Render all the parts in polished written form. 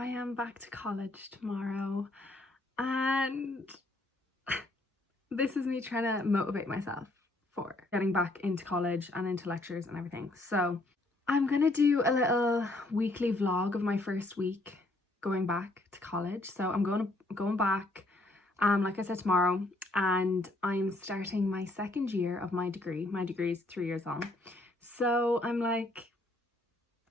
I am back to college tomorrow, and this is me trying to motivate myself for getting back into college and into lectures and everything. So I'm gonna do a little weekly vlog of my first week going back to college. So I'm going back, like I said, tomorrow, and I'm starting my second year of my degree. My degree is 3 years long, so I'm like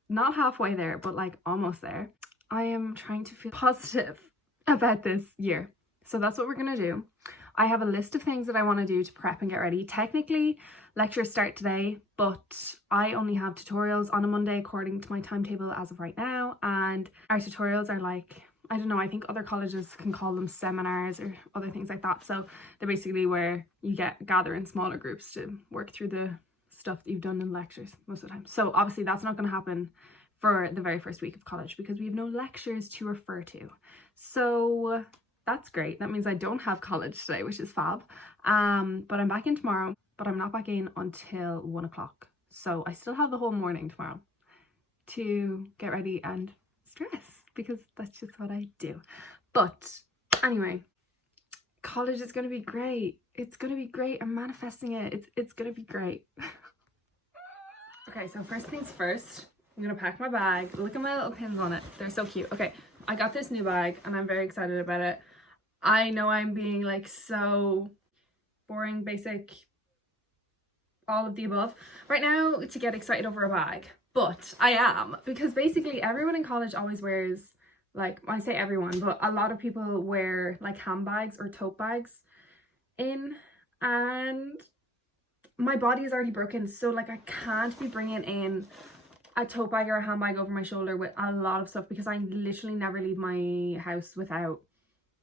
not halfway there, but like almost there. I am trying to feel positive about this year, so that's what we're gonna do. I have a list of things that I want to do to prep and get ready. Technically, lectures start today, but I only have tutorials on a Monday according to my timetable as of right now, and our tutorials are like, I don't know, I think other colleges can call them seminars or other things like that. So they're basically where you gather in smaller groups to work through the stuff that you've done in lectures most of the time. So obviously that's not going to happen for the very first week of college because we have no lectures to refer to. So that's great. That means I don't have college today, which is fab. But I'm back in tomorrow, but I'm not back in until 1 o'clock. So I still have the whole morning tomorrow to get ready and stress, because that's just what I do. But anyway, college is going to be great. It's going to be great. I'm manifesting it. It's going to be great. Okay, so first things first, I'm going to pack my bag. Look at my little pins on it. They're so cute. Okay, I got this new bag and I'm very excited about it. I know I'm being like so boring, basic, all of the above right now to get excited over a bag, but I am, because basically everyone in college always wears, like, I say everyone, but a lot of people wear like handbags or tote bags in, and my body is already broken, so like I can't be bringing in a tote bag or a handbag over my shoulder with a lot of stuff, because I literally never leave my house without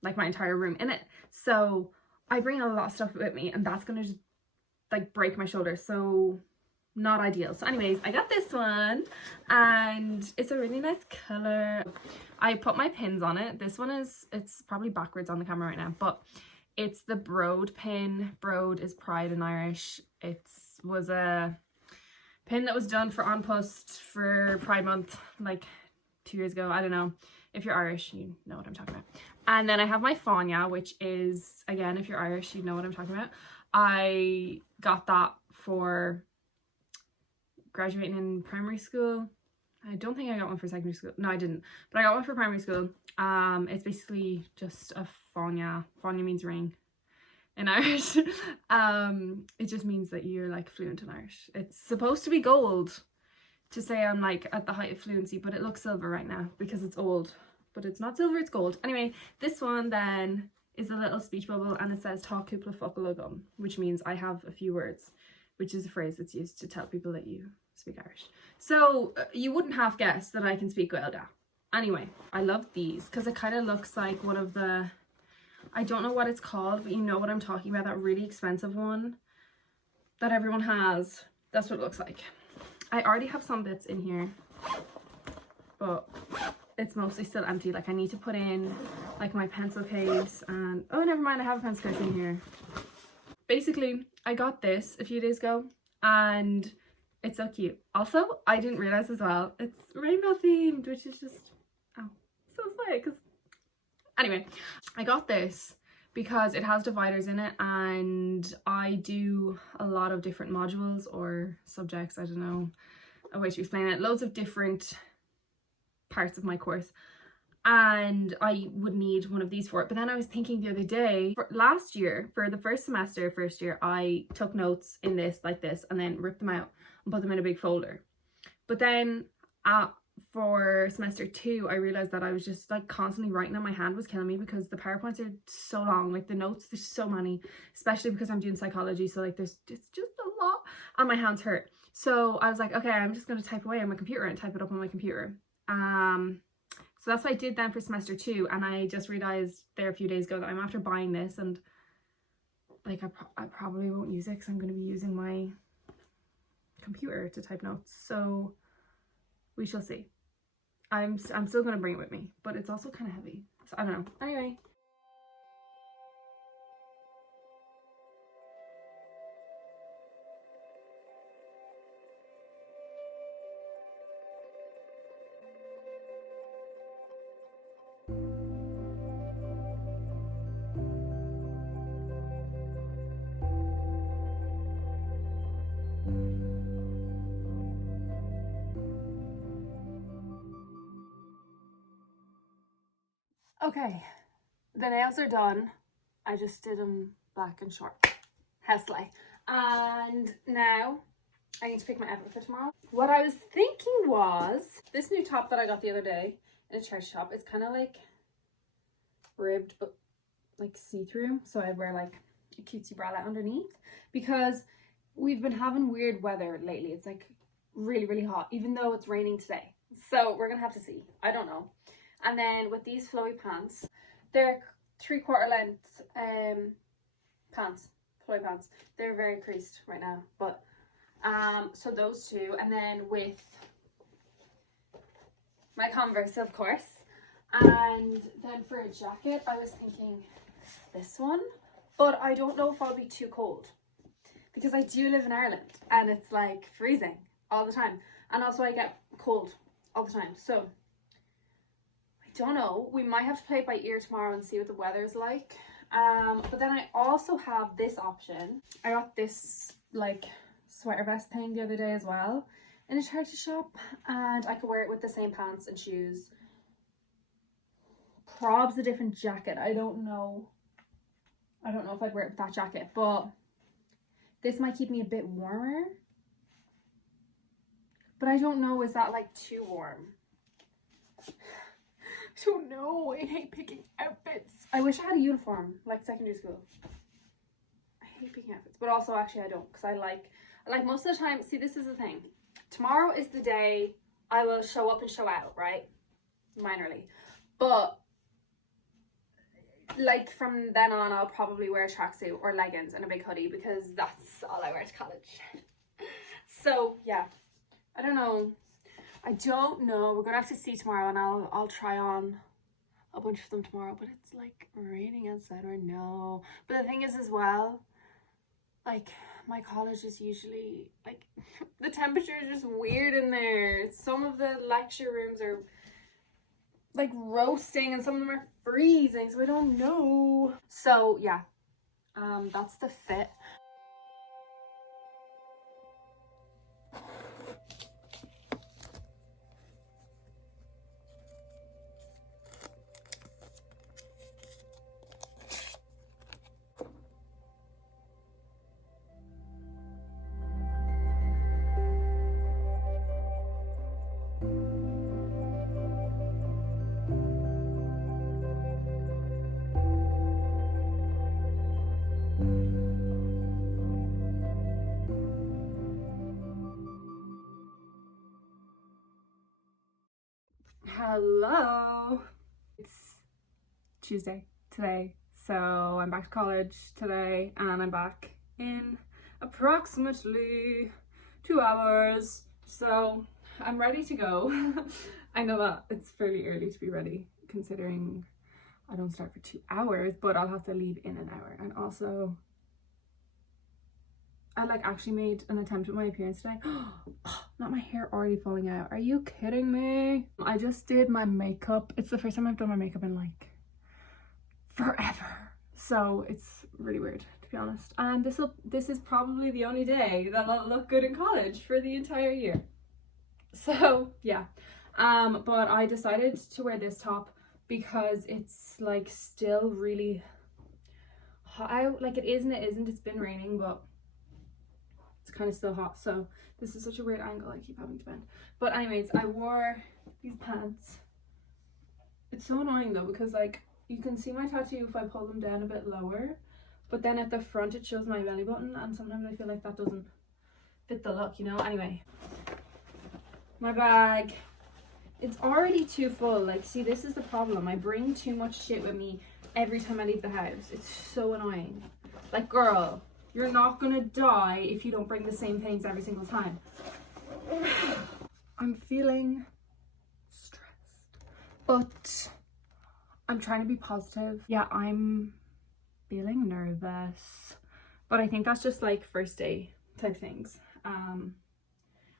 like my entire room in it. So I bring a lot of stuff with me, and that's gonna just like break my shoulder, so not ideal. So anyways, I got this one and it's a really nice color. I put my pins on it. This one it's probably backwards on the camera right now, but it's the Broad pin. Broad is pride in Irish. It was a pin that was done for An Post for Pride Month like 2 years ago. I don't know. If you're Irish, you know what I'm talking about. And then I have my Fáinne, which is, again, if you're Irish, you know what I'm talking about. I got that for graduating in primary school. I don't think I got one for secondary school. No, I didn't. But I got one for primary school. It's basically just a Fáinne. Fáinne means ring in Irish. It just means that you're like fluent in Irish. It's supposed to be gold to say I'm like at the height of fluency, but it looks silver right now because it's old. But it's not silver, it's gold. Anyway, this one then is a little speech bubble, and it says Tá cúpla focal agam, which means I have a few words, which is a phrase that's used to tell people that you speak Irish. So you wouldn't half guess that I can speak Gaeilge. Anyway, I love these because it kind of looks like one of the, I don't know what it's called, but you know what I'm talking about, that really expensive one that everyone has. That's what it looks like. I already have some bits in here, but it's mostly still empty. Like I need to put in like my pencil case, and oh, never mind, I have a pencil case in here. Basically, I got this a few days ago and it's so cute. Also, I didn't realize as well, it's rainbow themed, which is just, oh, so sweet. Because anyway, I got this because it has dividers in it, and I do a lot of different modules or subjects, I don't know a way to explain it, loads of different parts of my course, and I would need one of these for it. But then I was thinking the other day, last year for the first semester, first year, I took notes in this like this and then ripped them out and put them in a big folder. But then for semester 2, I realized that I was just like constantly writing, and my hand was killing me because the PowerPoints are so long, like the notes, there's so many, especially because I'm doing psychology, so like it's just a lot and my hands hurt. So I was like, okay, I'm just going to type away on my computer and type it up on my computer. So that's what I did then for semester 2, and I just realized there a few days ago that I'm after buying this, and like I probably won't use it because I'm going to be using my computer to type notes, so we shall see. I'm still going to bring it with me, but it's also kind of heavy, so I don't know. Anyway, Okay, the nails are done. I just did them black and short. Hesley. And now I need to pick my outfit for tomorrow. What I was thinking was this new top that I got the other day in a charity shop. It's kind of like ribbed but like see-through, so I wear like a cutesy bralette underneath because we've been having weird weather lately. It's like really hot, even though it's raining today, so we're gonna have to see. I don't know. And then with these flowy pants, they're 3/4 length pants, flowy pants. They're very creased right now, but so those two. And then with my Converse, of course. And then for a jacket, I was thinking this one, but I don't know if I'll be too cold because I do live in Ireland and it's like freezing all the time, and also I get cold all the time, so I don't know. We might have to play it by ear tomorrow and see what the weather's like. But then I also have this option. I got this like sweater vest thing the other day as well in a charity shop, and I could wear it with the same pants and shoes. Prob's a different jacket. I don't know if I'd wear it with that jacket, but this might keep me a bit warmer. But I don't know, is that like too warm? I don't know. I hate picking outfits. I wish I had a uniform like secondary school. I hate picking outfits, but also actually I don't, because I like most of the time. See, this is the thing. Tomorrow is the day I will show up and show out, right? Minorly. But like from then on, I'll probably wear a tracksuit or leggings and a big hoodie because that's all I wear to college. So yeah, I don't know. We're gonna have to see tomorrow, and I'll try on a bunch of them tomorrow. But it's like raining outside, or no. But the thing is as well, like my college is usually like the temperature is just weird in there. Some of the lecture rooms are like roasting and some of them are freezing, so I don't know. So yeah, that's the fit. Hello. It's Tuesday today, so I'm back to college today, and I'm back in approximately 2 hours, so I'm ready to go. I know that it's fairly early to be ready considering I don't start for 2 hours, but I'll have to leave in an hour. And also I like actually made an attempt at my appearance today. Not my hair already falling out. Are you kidding me? I just did my makeup. It's the first time I've done my makeup in like forever. So it's really weird, to be honest. And this is probably the only day that I'll look good in college for the entire year. So yeah. But I decided to wear this top because it's like still really hot. Like it is and it isn't. It's been raining, but it's kind of still hot. So this is such a weird angle I keep having to bend. But anyways, I wore these pants. It's so annoying though, because like you can see my tattoo if I pull them down a bit lower, but then at the front it shows my belly button, and sometimes I feel like that doesn't fit the look, you know. Anyway, my bag, it's already too full. Like, see, this is the problem. I bring too much shit with me every time I leave the house. It's so annoying. Like, girl, you're not gonna die if you don't bring the same things every single time. I'm feeling stressed, but I'm trying to be positive. Yeah, I'm feeling nervous, but I think that's just like first day type things.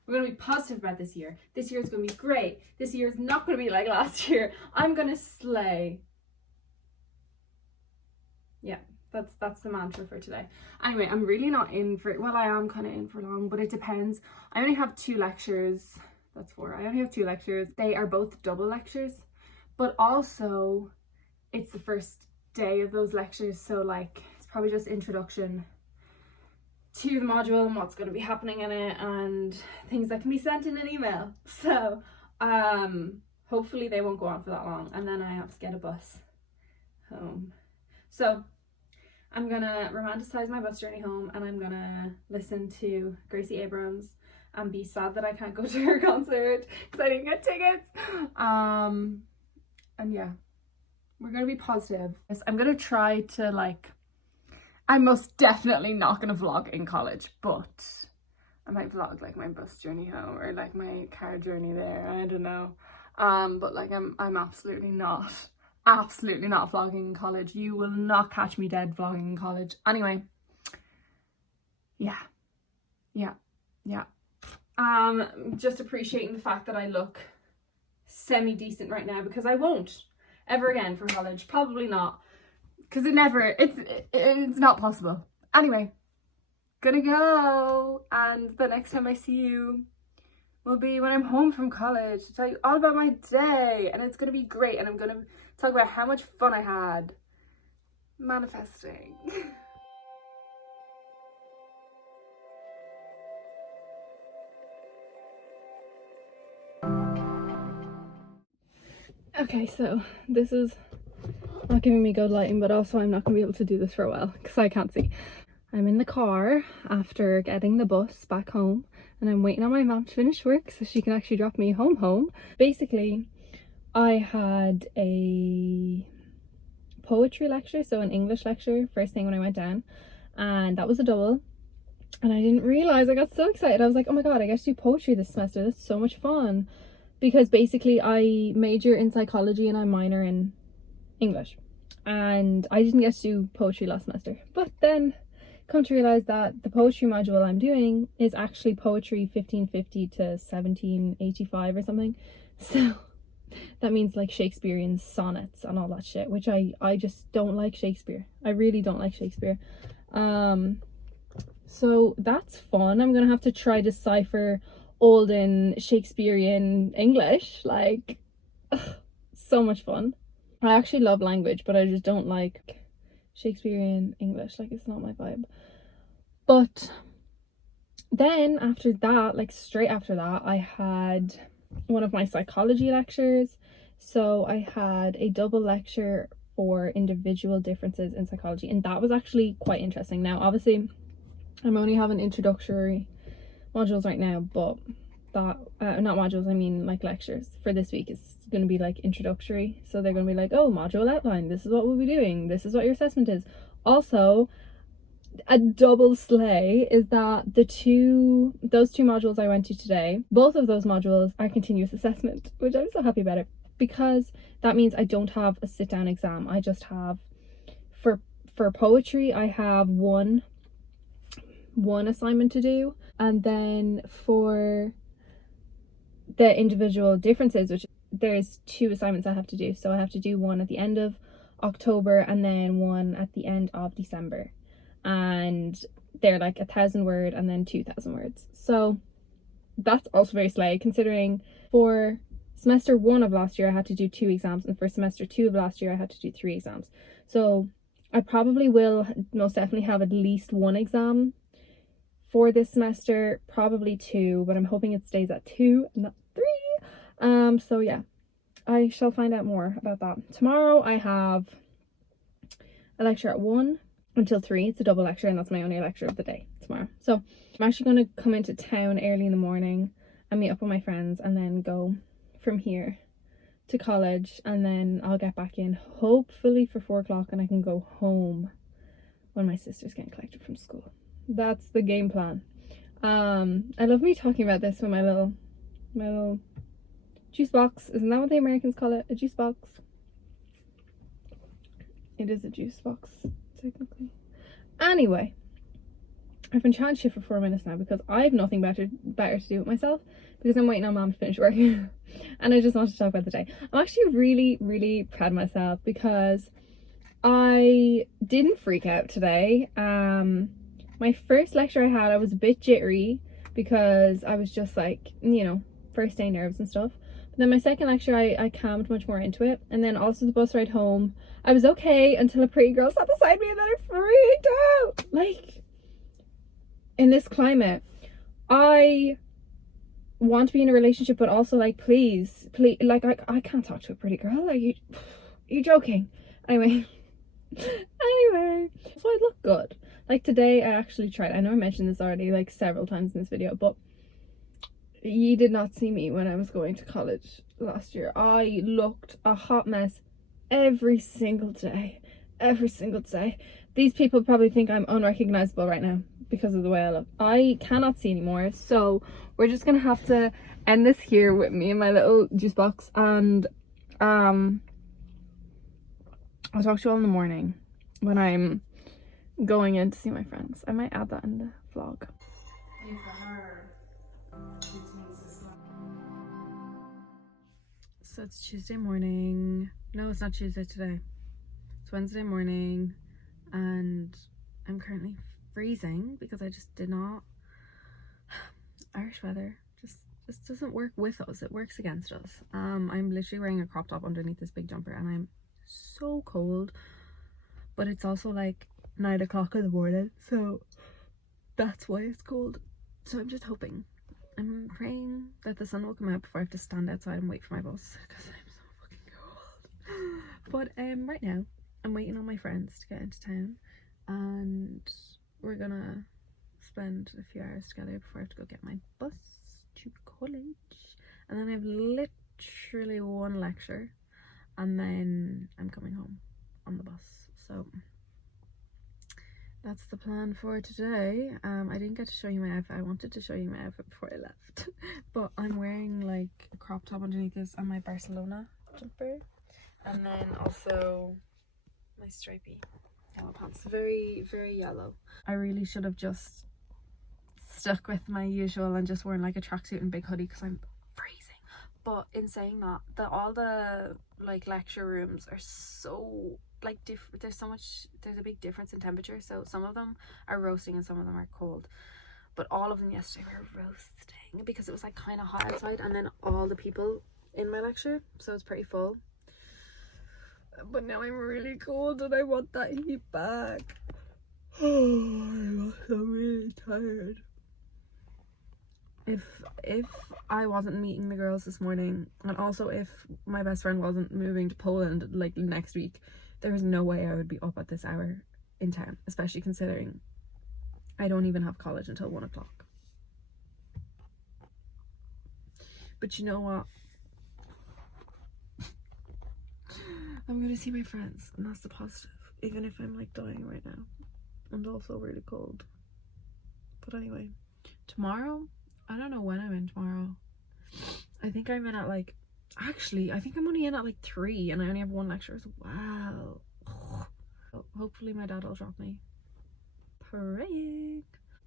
We're gonna be positive about this year. This year is gonna be great. This year is not gonna be like last year. I'm gonna slay. Yeah, that's the mantra for today. Anyway, I'm really not in for it. Well, I am kind of in for long, but it depends. I only have 2 lectures. That's 4. I only have 2 lectures. They are both double lectures, but also it's the first day of those lectures, so like it's probably just introduction to the module and what's going to be happening in it and things that can be sent in an email. So hopefully they won't go on for that long, and then I have to get a bus home. So I'm gonna romanticize my bus journey home, and I'm gonna listen to Gracie Abrams and be sad that I can't go to her concert because I didn't get tickets. And yeah, we're gonna be positive. I'm gonna try to like, I'm most definitely not gonna vlog in college, but I might vlog like my bus journey home or like my car journey there. I don't know. But like I'm absolutely not vlogging in college. You will not catch me dead vlogging in college. Anyway, yeah. Just appreciating the fact that I look semi-decent right now, because I won't ever again for college. Probably not, because it's not possible. Anyway, gonna go, and the next time I see you will be when I'm home from college to tell you all about my day, and it's gonna be great, and I'm gonna talk about how much fun I had manifesting. Okay, so this is not giving me good lighting, but also I'm not gonna be able to do this for a while because I can't see. I'm in the car after getting the bus back home, and I'm waiting on my mom to finish work so she can actually drop me home. Basically, I had a poetry lecture, so an English lecture, first thing when I went down, and that was a double, and I didn't realize. I got so excited. I was like, oh my god, I get to do poetry this semester. That's so much fun, because basically I major in psychology and I minor in English, and I didn't get to do poetry last semester. But then come to realize that the poetry module I'm doing is actually poetry 1550 to 1785 or something, so that means like Shakespearean sonnets and all that shit, which I just don't like Shakespeare. I really don't like Shakespeare. So that's fun. I'm gonna have to try to decipher olden Shakespearean English, like so much fun. I actually love language, but I just don't like Shakespearean English. Like, it's not my vibe. But then after that, like straight after that, I had one of my psychology lectures. So I had a double lecture for individual differences in psychology, and that was actually quite interesting. Now obviously I'm only having introductory modules right now, but that not modules, I mean like lectures for this week is going to be like introductory. So they're going to be like, oh, module outline, this is what we'll be doing, this is what your assessment is. Also, a double slay is that those two modules I went to today, both of those modules are continuous assessment, which I'm so happy about it, because that means I don't have a sit down exam. I just have, for poetry, I have one assignment to do, and then for the individual differences, which there's 2 assignments I have to do. So I have to do one at the end of October and then one at the end of December, and they're like 1,000 word and then 2,000 words. So that's also very slay, considering for semester 1 of last year I had to do 2 exams, and for semester 2 of last year I had to do 3 exams. So I probably will most definitely have at least 1 exam for this semester, probably 2, but I'm hoping it stays at 2, not 3. So yeah, I shall find out more about that. Tomorrow I have a lecture at 1 until 3. It's a double lecture, and that's my only lecture of the day tomorrow. So I'm actually going to come into town early in the morning and meet up with my friends, and then go from here to college, and then I'll get back in hopefully for 4 o'clock, and I can go home when my sister's getting collected from school. That's the game plan. I love me talking about this with my little juice box. Isn't that what the Americans call it? A juice box? It is a juice box, technically. Anyway, I've been chatting shit for 4 minutes now because I have nothing better to do with myself, because I'm waiting on mom to finish work. And I just wanted to talk about the day. I'm actually really, really proud of myself because I didn't freak out today. My first lecture I had, I was a bit jittery because I was just like, you know, first day nerves and stuff. Then my second lecture, I calmed much more into it. And then also the bus ride home, I was okay until a pretty girl sat beside me and then I freaked out. Like, in this climate, I want to be in a relationship, but also like, please, like, I can't talk to a pretty girl. Like, you're joking. Anyway. Anyway, so I look good. Like today I actually tried, I know I mentioned this already like several times in this video, but ye did not see me when I was going to college last year. I looked a hot mess every single day. These people probably think I'm unrecognizable right now because of the way I look. I cannot see anymore, so we're just gonna have to end this here with me and my little juice box, and I'll talk to you all in the morning when I'm going in to see my friends. I might add that in the vlog. So it's Tuesday morning. No, it's not Tuesday today. It's Wednesday morning and I'm currently freezing because I just did not. Irish weather just doesn't work with us. It works against us. I'm literally wearing a crop top underneath this big jumper and I'm so cold, but it's also like 9 o'clock in the morning, so that's why it's cold. So I'm just hoping, I'm praying that the sun will come out before I have to stand outside and wait for my bus because I'm so fucking cold. But right now I'm waiting on my friends to get into town and we're gonna spend a few hours together before I have to go get my bus to college, and then I have literally one lecture and then I'm coming home on the bus. So that's the plan for today. I didn't get to show you my outfit. I wanted to show you my outfit before I left but I'm wearing like a crop top underneath this and my Barcelona jumper, and then also my stripy yellow pants. Very yellow. I really should have just stuck with my usual and just worn like a tracksuit and big hoodie because I'm freezing. But in saying that, all the like lecture rooms are so like different. There's a big difference in temperature, so some of them are roasting and some of them are cold, but all of them yesterday were roasting because it was like kind of hot outside, and then all the people in my lecture, so it's pretty full. But now I'm really cold and I want that heat back. Oh, I'm really tired. If I wasn't meeting the girls this morning, and also if my best friend wasn't moving to Poland like next week, there was no way I would be up at this hour in town, especially considering I don't even have college until 1 o'clock. But you know what? I'm gonna see my friends, and that's the positive, even if I'm like dying right now and also really cold. But anyway, tomorrow, I don't know when I'm in tomorrow. I think I'm in at like, actually I think I'm only in at like 3 and I only have 1 lecture as well. So hopefully my dad will drop me. Praying.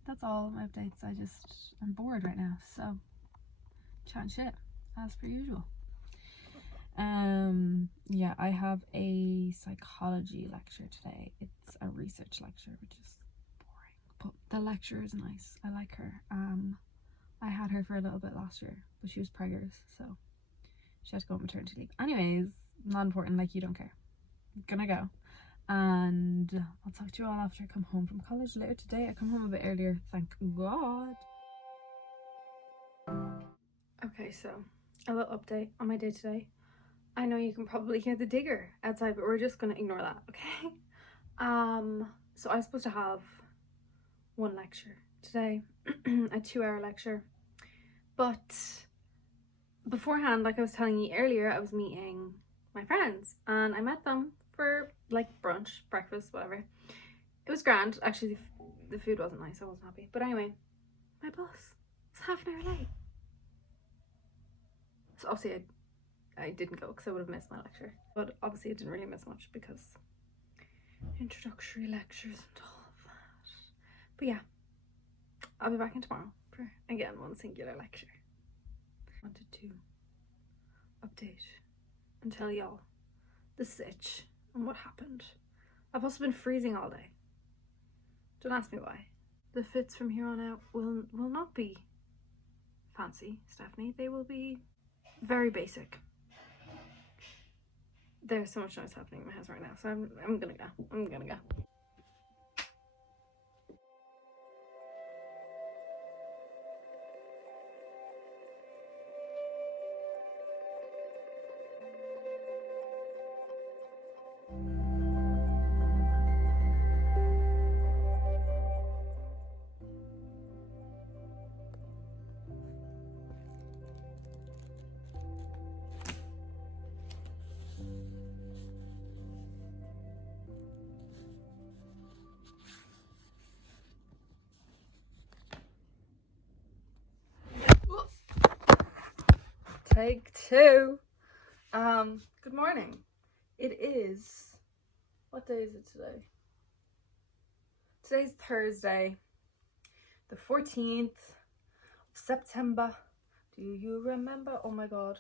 That's all my updates. I'm bored right now, so chatting shit as per usual. Yeah, I have a psychology lecture today. It's a research lecture, which is boring, but the lecturer is nice. I like her. I had her for a little bit last year, but she was preggers, so she had to go on maternity leave. Anyways, not important, like you don't care. I'm gonna go, and I'll talk to you all after I come home from college later today. I come home a bit earlier, thank God. Okay, so a little update on my day today. I know you can probably hear the digger outside, but we're just gonna ignore that, okay? So I was supposed to have 1 lecture today, a 2-hour lecture, but beforehand, like I was telling you earlier, I was meeting my friends and I met them for like brunch, breakfast, whatever. It was grand. Actually, the food wasn't nice. I wasn't happy. But anyway, my bus was half an hour late. So obviously I didn't go because I would have missed my lecture. But obviously I didn't really miss much because introductory lectures and all of that. But yeah, I'll be back in tomorrow for, again, 1 singular lecture. I wanted to update and tell y'all the sitch and what happened. I've also been freezing all day. Don't ask me why. The fits from here on out will not be fancy, Stephanie. They will be very basic. There's so much noise happening in my house right now, so I'm gonna go. Take two. Good morning. It is, what day is it today? Today's Thursday, the 14th of September. Do you remember? Oh my god.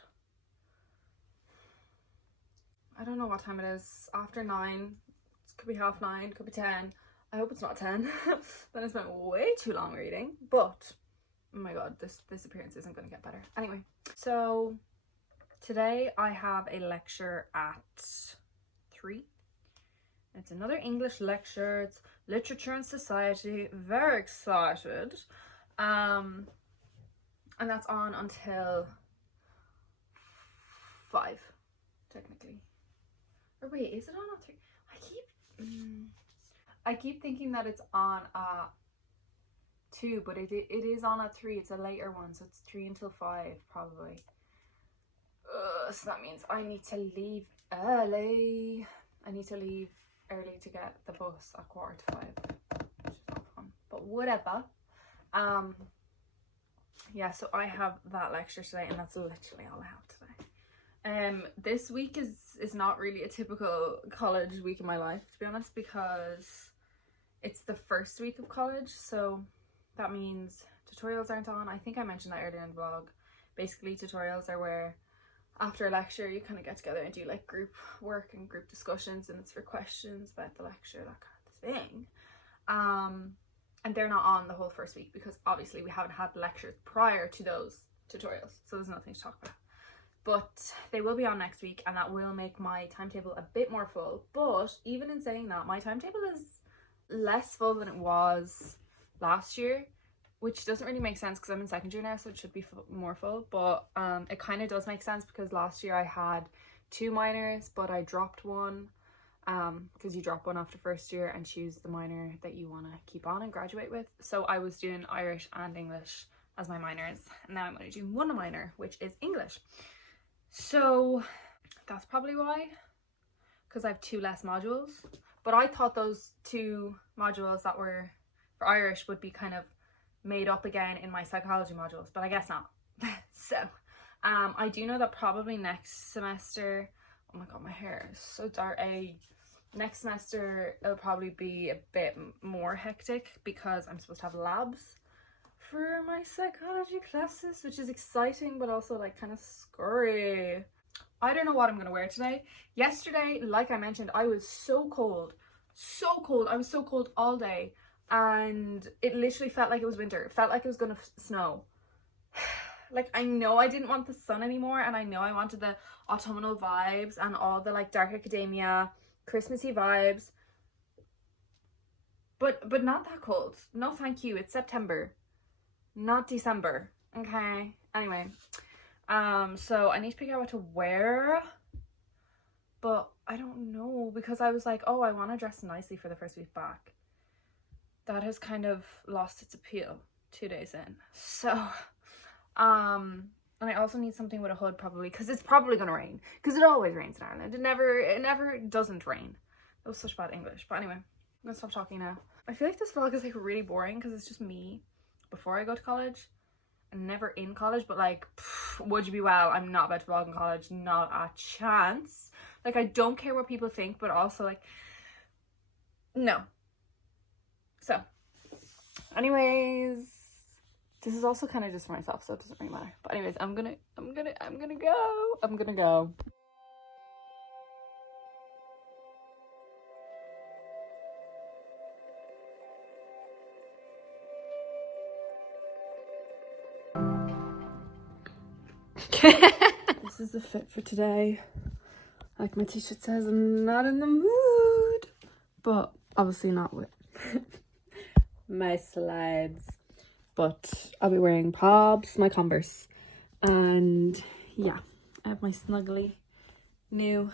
I don't know what time it is. After 9. It could be 9:30, could be 10. I hope it's not 10. Then I spent way too long reading. But oh my god, this appearance isn't going to get better. Anyway, so today I have a lecture at 3. It's another English lecture. It's literature and society. Very excited. And that's on until 5, technically. Or wait, is it on at 3? I keep thinking that it's on at 2, but it is on at 3. It's a later one, so it's 3 until 5 probably. So that means I need to leave early. I need to leave early to get the bus at 4:45, which is not fun, but whatever. Yeah, so I have that lecture today, and that's literally all I have today. This week is not really a typical college week in my life, to be honest, because it's the first week of college, so that means tutorials aren't on. I think I mentioned that earlier in the vlog. Basically, tutorials are where after a lecture you kind of get together and do like group work and group discussions, and it's for questions about the lecture, that kind of thing. And they're not on the whole first week because obviously we haven't had lectures prior to those tutorials, so there's nothing to talk about. But they will be on next week, and that will make my timetable a bit more full. But even in saying that, my timetable is less full than it was last year, which doesn't really make sense because I'm in second year now, so it should be more full. But it kind of does make sense because last year I had 2 minors, but I dropped one, because you drop one after first year and choose the minor that you want to keep on and graduate with. So I was doing Irish and English as my minors, and now I'm only doing one minor, which is English. So that's probably why, because I have 2 less modules. But I thought those 2 modules that were for Irish would be kind of made up again in my psychology modules, but I guess not. So I do know that probably next semester, oh my god, my hair is so dark. Next semester it'll probably be a bit more hectic because I'm supposed to have labs for my psychology classes, which is exciting but also like kind of scary. I don't know what I'm gonna wear today. Yesterday, like I mentioned, I was so cold. I was so cold all day, and it literally felt like it was winter. It felt like it was gonna snow. Like, I know I didn't want the sun anymore, and I know I wanted the autumnal vibes and all the like dark academia Christmassy vibes, but not that cold. No thank you. It's September, not December. Okay, anyway, so I need to figure out what to wear, but I don't know, because I was like, oh, I want to dress nicely for the first week back. That has kind of lost its appeal 2 days in. So and I also need something with a hood, probably, because it's probably gonna rain, because it always rains in Ireland. It never doesn't rain. That was such bad English. But anyway, I'm gonna stop talking now. I feel like this vlog is like really boring because it's just me before I go to college and never in college. But like, would you be well, I'm not about to vlog in college, not a chance. Like, I don't care what people think, but also like, no. So anyways, this is also kind of just for myself, so it doesn't really matter. But anyways, I'm gonna go. this is the fit for today. Like my t-shirt says, I'm not in the mood, but obviously not with my slides. But I'll be wearing Pobs, my Converse, and yeah, I have my snuggly new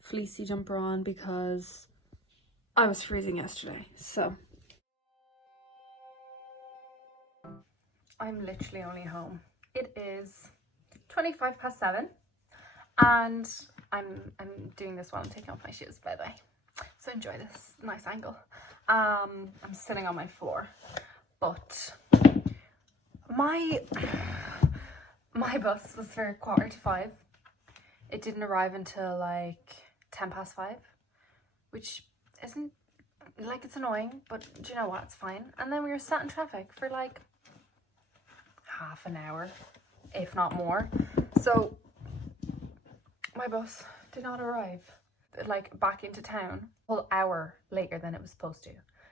fleecy jumper on because I was freezing yesterday. So I'm literally only home. It is 7:25, and I'm doing this while I'm taking off my shoes, by the way. So enjoy this nice angle. I'm sitting on my floor, but my bus was for 4:45. It didn't arrive until like 5:10, which isn't like, it's annoying, but do you know what? It's fine. And then we were sat in traffic for like half an hour, if not more. So my bus did not arrive like back into town a whole hour later than it was supposed to.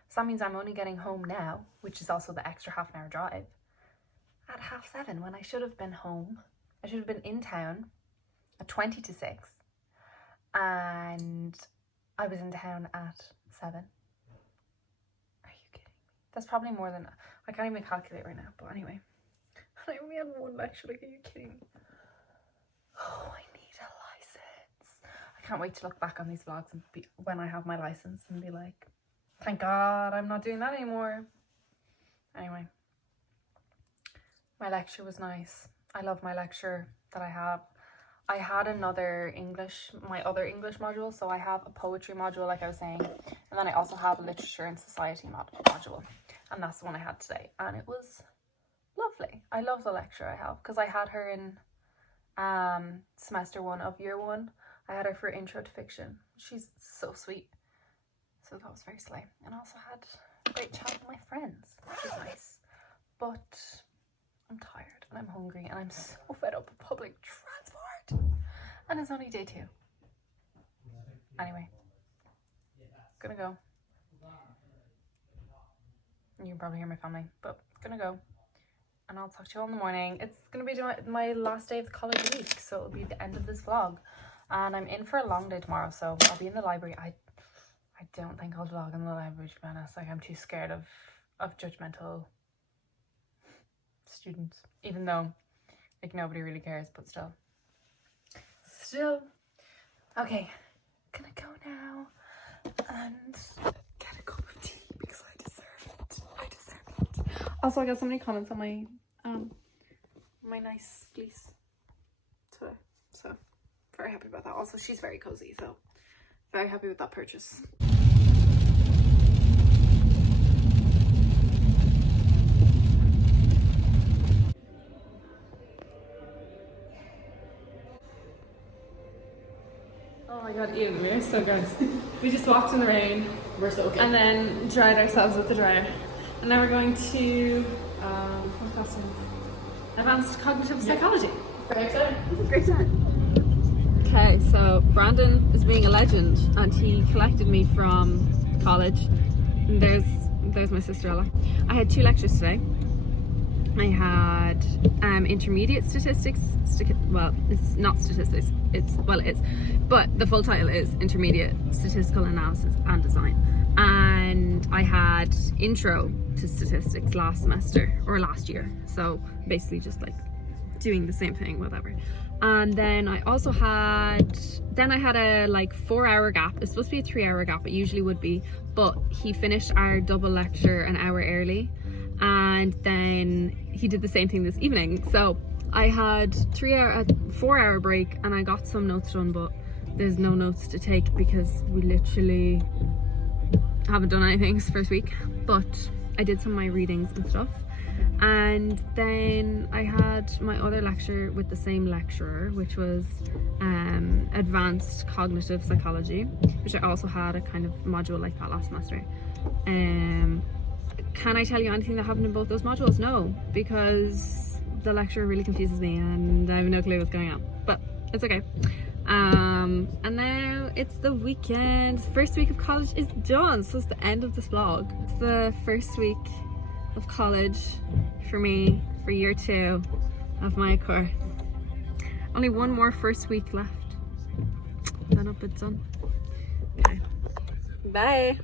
So that means I'm only getting home now, which is also the extra half an hour drive, at 7:30 when I should have been home. I should have been in town at 6:20, and I was in town at 7. Are you kidding me? That's probably more than, I can't even calculate right now, but anyway. I only had one lecture, like, are you kidding me? Oh, I need a license. I can't wait to look back on these vlogs and be, when I have my license, and be like, thank God I'm not doing that anymore. Anyway, my lecture was nice. I love my lecture that I have. I had another English, my other English module, so I have a poetry module, like I was saying, and then I also have a literature and society module, and that's the one I had today, and it was lovely. I love the lecture I have, because I had her in semester 1 of year 1. I had her for intro to fiction. She's so sweet, so that was very slay. And I also had a great chat with my friends, which is nice, but I'm tired and I'm hungry and I'm so fed up with public transport, and it's only day 2. Anyway, gonna go. You can probably hear my family, but gonna go, and I'll talk to you all in the morning. It's gonna be my last day of the college week, so it'll be the end of this vlog, and I'm in for a long day tomorrow, so I'll be in the library. I don't think I'll vlog in the library, to be honest. Like, I'm too scared of judgmental students, even though like nobody really cares, but still. Okay, gonna go now and get a cup of tea because I deserve it. Also, I got so many comments on my my nice fleece today, so very happy about that. Also, she's very cozy, so very happy with that purchase. Oh my god, Ian, we're so gross. We just walked in the rain. we're so okay. And then dried ourselves with the dryer. And now we're going to what's that one? Advanced Cognitive Psychology. Very excited. This is a great time. Okay, so Brandon is being a legend, and he collected me from college. And there's my sister Ella. I had 2 lectures today. I had intermediate statistics. Well, it's not statistics. It is, but the full title is Intermediate Statistical Analysis and Design. And I had Intro to Statistics last semester, or last year. So basically just like doing the same thing, whatever. And then I also had, a like 4-hour gap. It's supposed to be a 3-hour gap. It usually would be, but he finished our double lecture an hour early. And then he did the same thing this evening. So I had 4-hour break, and I got some notes done, but there's no notes to take because we literally haven't done anything this first week. But I did some of my readings and stuff. And then I had my other lecture with the same lecturer, which was Advanced Cognitive Psychology, which I also had a kind of module like that last semester. Can I tell you anything that happened in both those modules? No, because the lecture really confuses me and I have no clue what's going on, but it's okay. And now it's the weekend. First week of college is done, so it's the end of this vlog. It's the first week of college for me, for year 2 of my course. Only one more first week left. Then up it's done. Okay. Bye.